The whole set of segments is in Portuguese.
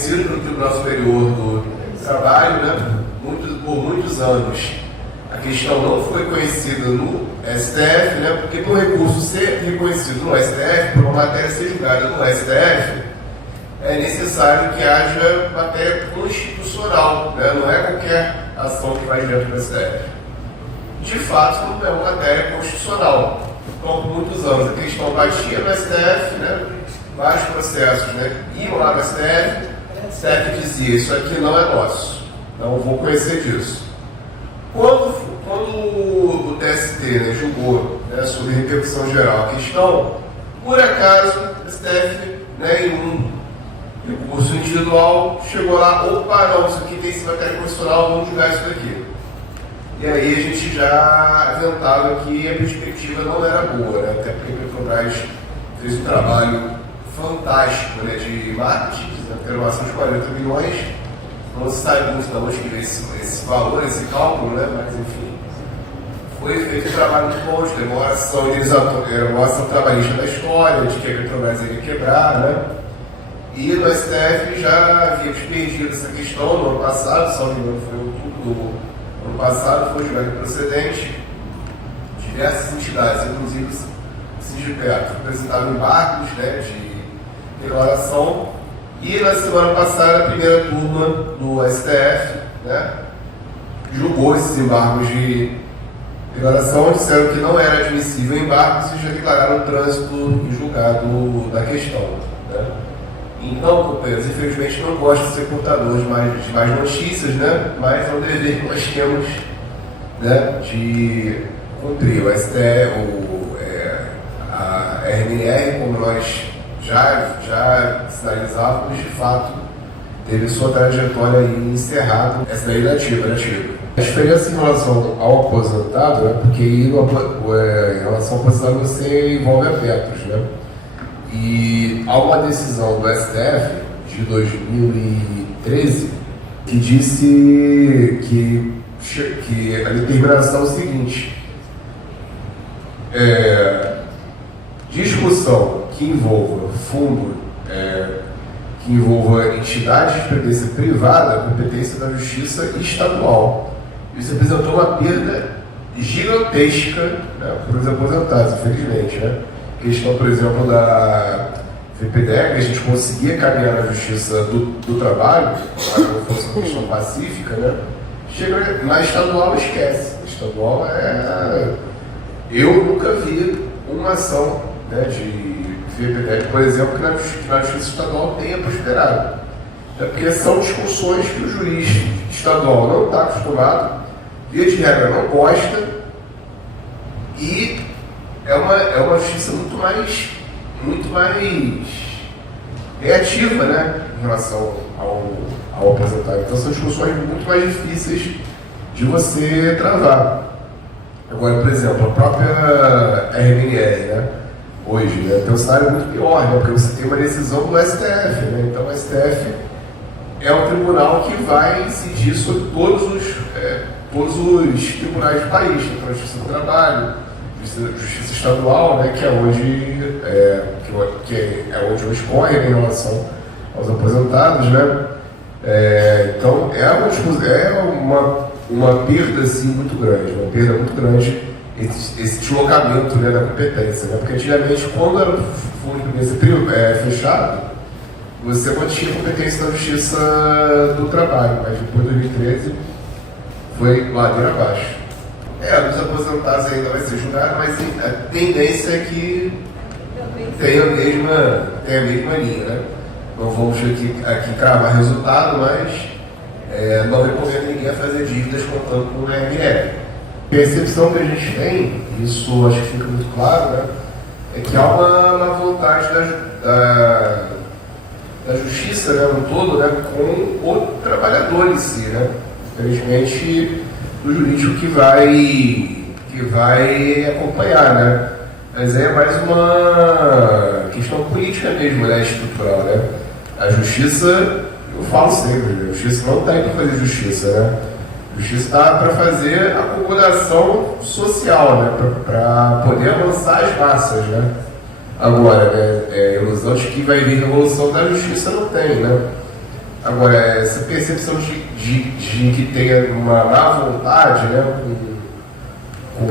conhecido pelo Tribunal Superior do Trabalho, né? Por muitos anos. A questão não foi conhecida no STF, né? Porque para o recurso ser reconhecido no STF, para uma matéria ser julgada no STF, é necessário que haja matéria constitucional, né? Não é qualquer ação que vai direto do STF. De fato, não é uma matéria constitucional. Então, por muitos anos, a questão batia no STF, né? Vários processos, né? Iam lá no STF, o STF dizia: isso aqui não é nosso, não vou conhecer disso. Quando o TST, né, julgou, né, sobre repercussão geral a questão, por acaso, o STF, né, em um recurso individual, chegou lá: opa, não, isso aqui tem esse matéria constitucional, vamos julgar isso daqui. E aí a gente já aventava que a perspectiva não era boa, né? Até porque a Petrobras fez um trabalho fantástico, né, de marketing, né, eram de 40 milhões, não se sabe muito da onde que veio esse valor, esse cálculo, né? Mas enfim, foi feito um trabalho muito bom de demoração trabalhista da história, de que a Petrobras iria quebrar, né? E no STF já havia perdido essa questão no ano passado, só me engano, foi em outubro do ano passado, foi julgado procedente. Diversas entidades, inclusive o sindicato, apresentaram embargos, né, de declaração. E na semana passada, a primeira turma do STF, né, julgou esses embargos de declaração, disseram que não era admissível embargos e já declararam o trânsito em julgado da questão, né. Então, companheiros, infelizmente não gosto de ser portador de mais notícias, né? Mas é um dever que nós temos, né, de cumprir. O STF, a RMR, como nós já sinalizávamos, de fato, teve sua trajetória aí encerrada. Essa daí é ativa. A diferença em relação ao aposentado é porque em relação ao aposentado você envolve afetos, né? E há uma decisão do STF de 2013 que disse que a determinação é o seguinte: discussão que envolva fundo, que envolva entidades de previdência privada, competência da Justiça Estadual. Isso representou uma perda gigantesca, né, para os aposentados, infelizmente, né? Questão, por exemplo, da VPDE, que a gente conseguia caminhar na Justiça do Trabalho, para que não fosse uma questão pacífica, né? Chega na estadual, esquece. A estadual eu nunca vi uma ação, né, de VPDE, por exemplo, que na Justiça Estadual tenha prosperado. É porque são discussões que o juiz estadual não está acostumado, via de regra não gosta, e é uma justiça muito mais reativa, né, em relação ao aposentado. Então são discussões muito mais difíceis de você travar. Agora, por exemplo, a própria RMR, né, hoje, né, tem um cenário muito pior, né, porque você tem uma decisão do STF, né, então o STF é um tribunal que vai incidir sobre todos os tribunais do país, então a Justiça do Trabalho, Justiça Estadual, né, que é onde hoje corre, né, em relação aos aposentados, né. Então é uma perda assim, muito grande, esse deslocamento, né, da competência, né, porque antigamente, quando era fundo de previdência fechado, você mantinha a competência da Justiça do Trabalho, mas depois de 2013 foi ladeira abaixo. Dos aposentados ainda vai ser julgado, mas a tendência é que tenha a mesma linha, né? Não vamos aqui cravar resultado, mas não recomendo ninguém a fazer dívidas contando com o RMR. A percepção que a gente tem, isso acho que fica muito claro, né? É que há uma vontade da justiça, né, no todo, né, com o trabalhador em si, né? Infelizmente, o jurídico que vai acompanhar, né? Mas é mais uma questão política mesmo, né, estrutural, né? A justiça, eu falo sempre, a justiça não está aí para fazer justiça, né? A justiça está para fazer acomodação social, né? Para poder avançar as massas, né? Agora, né, ilusão de que vai vir revolução da justiça não tem, né? Agora, essa percepção de que tem uma má vontade, né, com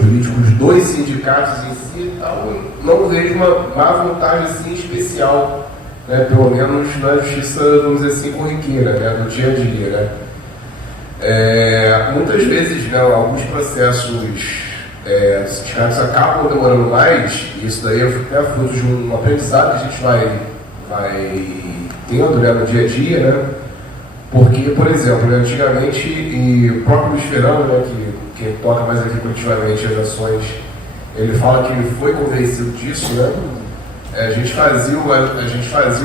jurídicos dois sindicatos em si e tal, não vejo uma má vontade assim especial, né, pelo menos na justiça, vamos dizer assim, corriqueira, né, do dia a dia, né. Muitas vezes, né, alguns processos dos sindicatos acabam demorando mais, e isso daí é fruto de um aprendizado que a gente vai tendo, né, no dia a dia, né, porque, por exemplo, né, antigamente, e o próprio Luiz Fernando, né, que toca mais aqui coletivamente as ações, ele fala que ele foi convencido disso, né, a gente fazia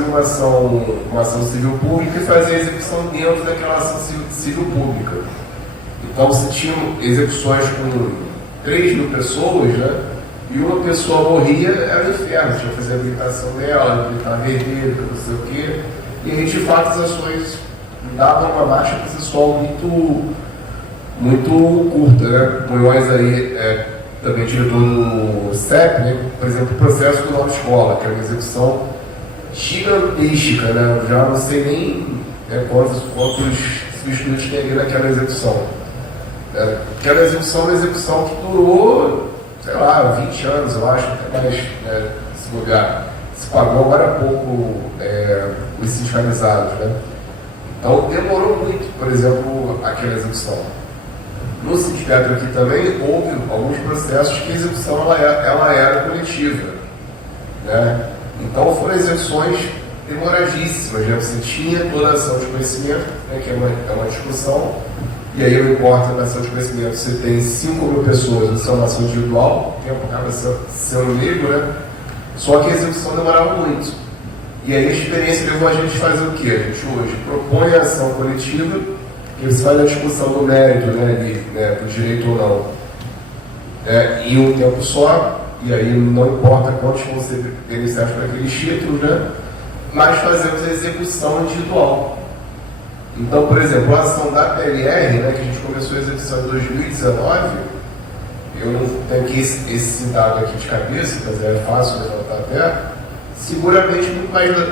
uma ação civil pública e fazia a execução dentro daquela ação civil pública. Então, se tinham execuções com 3 mil pessoas, né, e uma pessoa morria, era o inferno, tinha que fazer a habilitação dela, habilitar vermelho, não sei o quê, e a gente, de fato, as ações davam uma marcha processual muito curta, né. Munhoz aí também diretor do CEP, né, por exemplo, o processo do Nova Escola, que era uma execução gigantesca, né, eu já não sei nem quantos substitutos tem ali naquela execução. Aquela execução é uma execução que durou, sei lá, 20 anos, eu acho, até mais, né, esse lugar. Se pagou agora há pouco os sindicalizados, né. Então demorou muito, por exemplo, aquela execução. No sindicato aqui também houve alguns processos que a execução ela era coletiva, né? Então foram execuções demoradíssimas, né? Você tinha toda a ação de conhecimento, né, que é uma discussão, e aí não importa na ação de conhecimento, você tem 5 mil pessoas, você é uma ação individual, o tempo acaba sendo livre, né? Só que a execução demorava muito. E aí a experiência levou a gente a fazer o quê? A gente hoje propõe a ação coletiva, e você faz a discussão do mérito, né, do direito ou não, em um tempo só, e aí não importa quantos vão ser beneficiados por aqueles títulos, né, mas fazemos a execução individual. Então, por exemplo, a ação da PLR, né, que a gente começou a execução em 2019, eu não tenho aqui esse dado aqui de cabeça, mas é fácil levantar até, seguramente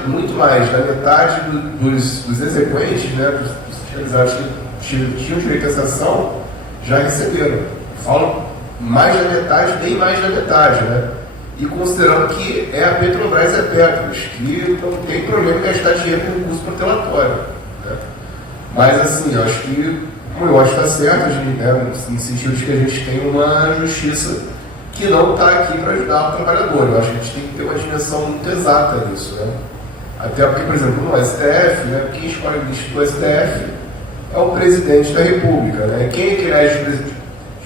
muito mais da metade dos exequentes, né, dos fiscalizados que tinham direito a essa ação, já receberam. Falo mais da metade, bem mais da metade, né? E considerando que é a Petrobras, é a Petros, que não tem problema em gastar dinheiro com recurso protelatório, né? Mas, assim, eu acho que o Munhoz está certo, né, no sentido de que a gente tem uma justiça que não está aqui para ajudar o trabalhador. Eu acho que a gente tem que ter uma dimensão muito exata nisso, né? Até porque, por exemplo, no STF, né, quem escolhe o ministro do STF é o presidente da República, né? Quem é que elege o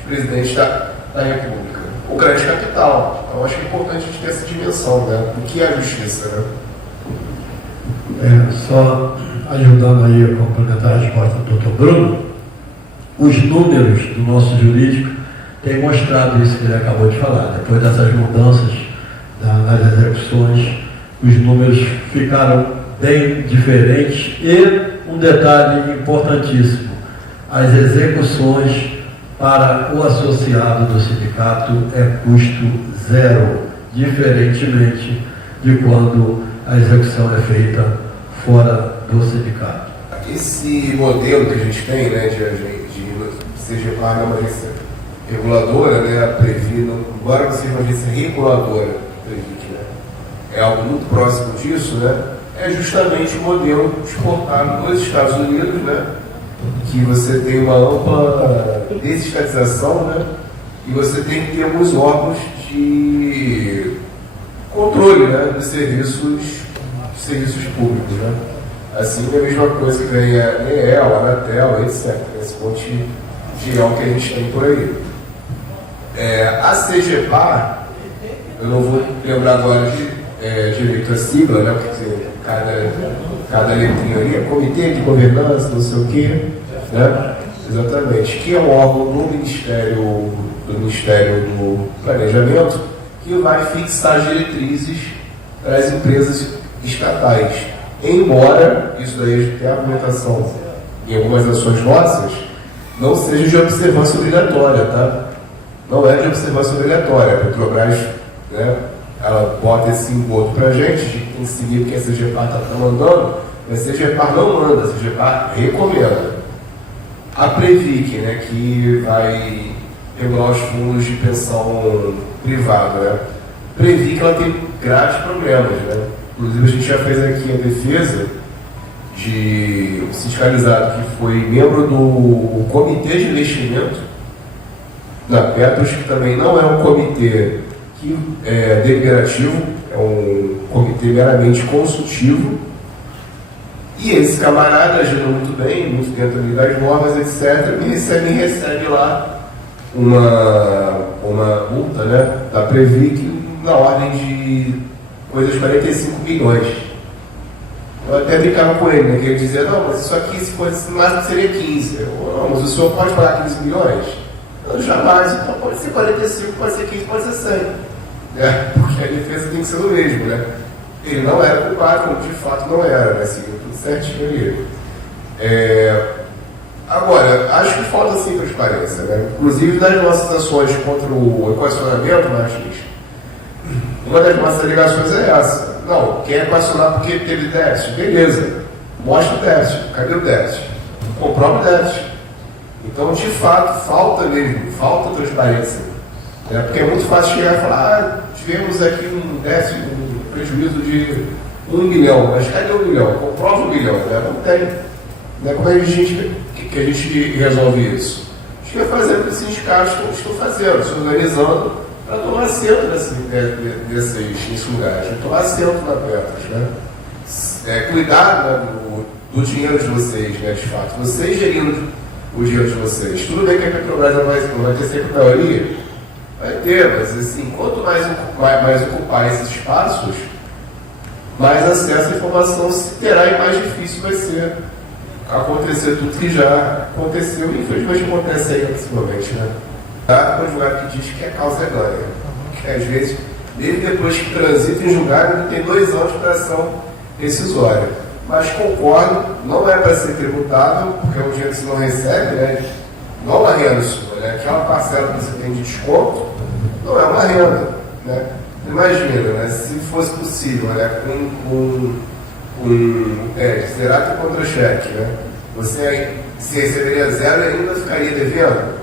presidente da República? O grande capital. Então, acho que é importante a gente ter essa dimensão, né? O que é a justiça, né? Só ajudando aí a complementar a resposta do Dr. Bruno, os números do nosso jurídico têm mostrado isso que ele acabou de falar. Depois dessas mudanças nas execuções, os números ficaram bem diferentes e um detalhe importantíssimo, as execuções para o associado do sindicato é custo zero, diferentemente de quando a execução é feita fora do sindicato. Esse modelo que a gente tem, né, de CGPAR, uma agência reguladora, né, a Previ, embora não seja uma agência reguladora, né, é algo muito próximo disso, né, é justamente o modelo exportado nos Estados Unidos, né, que você tem uma ampla desestatização, né, e você tem que ter alguns órgãos de controle, né, dos serviços públicos, né. Assim é a mesma coisa que vem a ANEEL, a Anatel, etc. Esse monte de algo que a gente tem por aí. A CGPAR, eu não vou lembrar agora direito a sigla, né, porque cada letrinha ali é Comitê de Governança, não sei o quê, né? Exatamente, que é um órgão do Ministério do Planejamento que vai fixar as diretrizes para as empresas estatais. Embora isso daí tenha argumentação em algumas ações nossas, não seja de observância obrigatória, tá? Não é de observância obrigatória. A Petrobras, né, ela bota esse engodo para a gente, de que tem que seguir o que a CGPAR está mandando, A CGPAR não manda, a CGPAR recomenda. A Previc, né, que vai regular os fundos de pensão privado, né? A Previc, ela tem graves problemas, né? Inclusive, a gente já fez aqui a defesa de um sindicalizado que foi membro do Comitê de Investimento da Petros, que também não é um comitê deliberativo, é um comitê meramente consultivo. E esse camarada, agindo muito bem, muito dentro das normas, etc., me recebe lá uma multa, né, da Previc na ordem de coisas de 45 bilhões. Eu até brincava com ele, né, que ele dizia, não, mas isso aqui, se fosse máximo, seria 15. Não, mas o senhor pode pagar 15 milhões? Eu jamais. Então pode ser 45, pode ser 15, pode ser 100. Porque a defesa tem que ser do mesmo, né? Ele não era culpado, como de fato não era, né? Seguiu tudo certinho ali. Agora, acho que falta sim transparência, né? Inclusive nas nossas ações contra o equacionamento, Martins, uma das nossas alegações é essa. Não, quer equacionar porque teve déficit? Beleza. Mostra o déficit. Cadê o déficit? Comprova o déficit. Então, de fato, falta mesmo, falta transparência. Né? Porque é muito fácil chegar e falar, tivemos aqui um déficit, um prejuízo de 1 bilhão, mas cadê o bilhão? Comprova o bilhão, né? Não tem. Né? Como é que a gente resolve isso? A gente vai fazer o que os sindicatos estão fazendo, se organizando para tomar assento nesses lugares, tomar assento na Petros, né? Cuidar, né, do dinheiro de vocês, né, de fato. Vocês gerindo o dinheiro de vocês. Tudo bem que a Petrobras não vai ter sempre maioria, vai ter, mas assim, quanto mais ocupar esses espaços, mais acesso à informação se terá e mais difícil vai ser acontecer tudo que já aconteceu e infelizmente acontece aí principalmente, né? Há um advogado que diz que a causa é ganha, que às vezes, mesmo depois que transita em julgado, ele tem 2 anos de ação rescisória. Mas concordo, não é para ser tributável, porque é um dinheiro que você não recebe, né? Não é uma renda sua, né? Aquela parcela que você tem de desconto não é uma renda, né? Imagina, né? Se fosse possível, né? Será que contra-cheque, né? Você se receberia 0 e ainda ficaria devendo,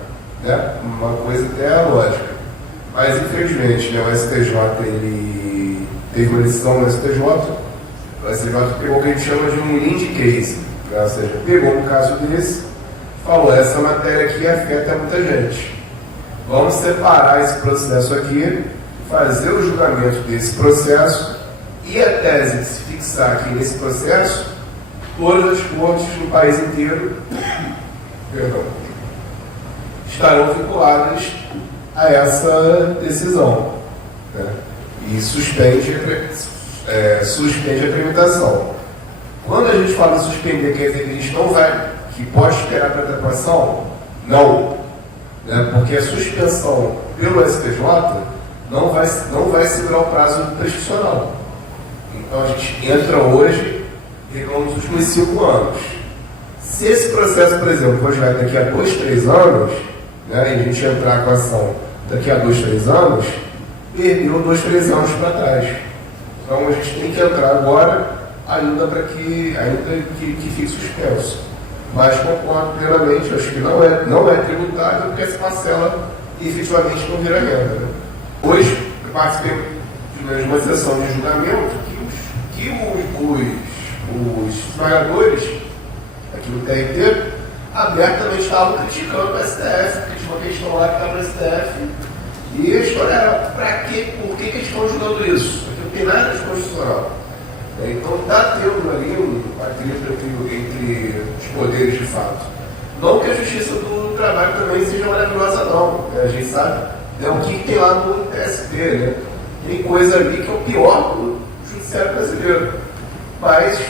né? Uma coisa até lógica. Mas infelizmente, né, o STJ ele teve uma decisão no STJ. O STJ pegou o que a gente chama de um lead case, né? Ou seja, pegou um caso desse, falou, essa matéria aqui afeta muita gente. Vamos separar esse processo aqui, fazer o julgamento desse processo e a tese de se fixar aqui nesse processo, todas as cortes no país inteiro estarão vinculadas a essa decisão, né? E suspende a tramitação. Quando a gente fala em suspender, quer dizer que a gente não vai, que pode esperar para a adequação? Não. Né? Porque a suspensão pelo STJ não vai segurar o prazo prescricional. Então a gente entra hoje e nos últimos 5 anos. Se esse processo, por exemplo, hoje vai daqui a 2, 3 anos, né, e a gente entrar com a ação daqui a 2, 3 anos, perdeu 2, 3 anos para trás. Então a gente tem que entrar agora ainda para que fique suspenso. Mas concordo plenamente, acho que não é tributável porque essa parcela efetivamente não vira renda. Né? Hoje, eu participei de uma sessão de julgamento que os trabalhadores aqui no TRT abertamente estavam criticando o STF, porque tinha uma questão lá que estava no STF, e a história era, por que eles estão julgando isso? Porque não tem nada de constitucional. Então está tendo ali um atrito entre os poderes de fato. Não que a justiça do trabalho também seja maravilhosa, não. A gente sabe o que tem lá no TST, né? Tem coisa ali que é o pior do judiciário brasileiro. Mas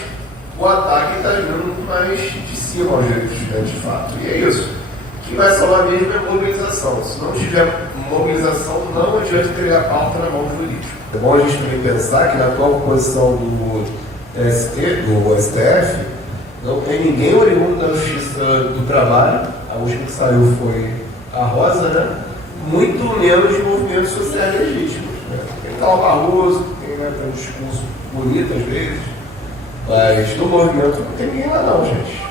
o ataque está vindo muito mais de cima aos direitos de fato. E é isso. O que vai salvar mesmo é a mobilização. Se não tiver mobilização, não adianta ter a pauta na mão do jurídico. É bom a gente também pensar que na atual composição do STF, não tem ninguém oriundo da Justiça do Trabalho, a última que saiu foi a Rosa, né? Muito menos de movimentos sociais legítimos. Né? Tem Carlos Barroso, tem um discurso bonito às vezes, Mas no movimento não tem ninguém lá não, gente.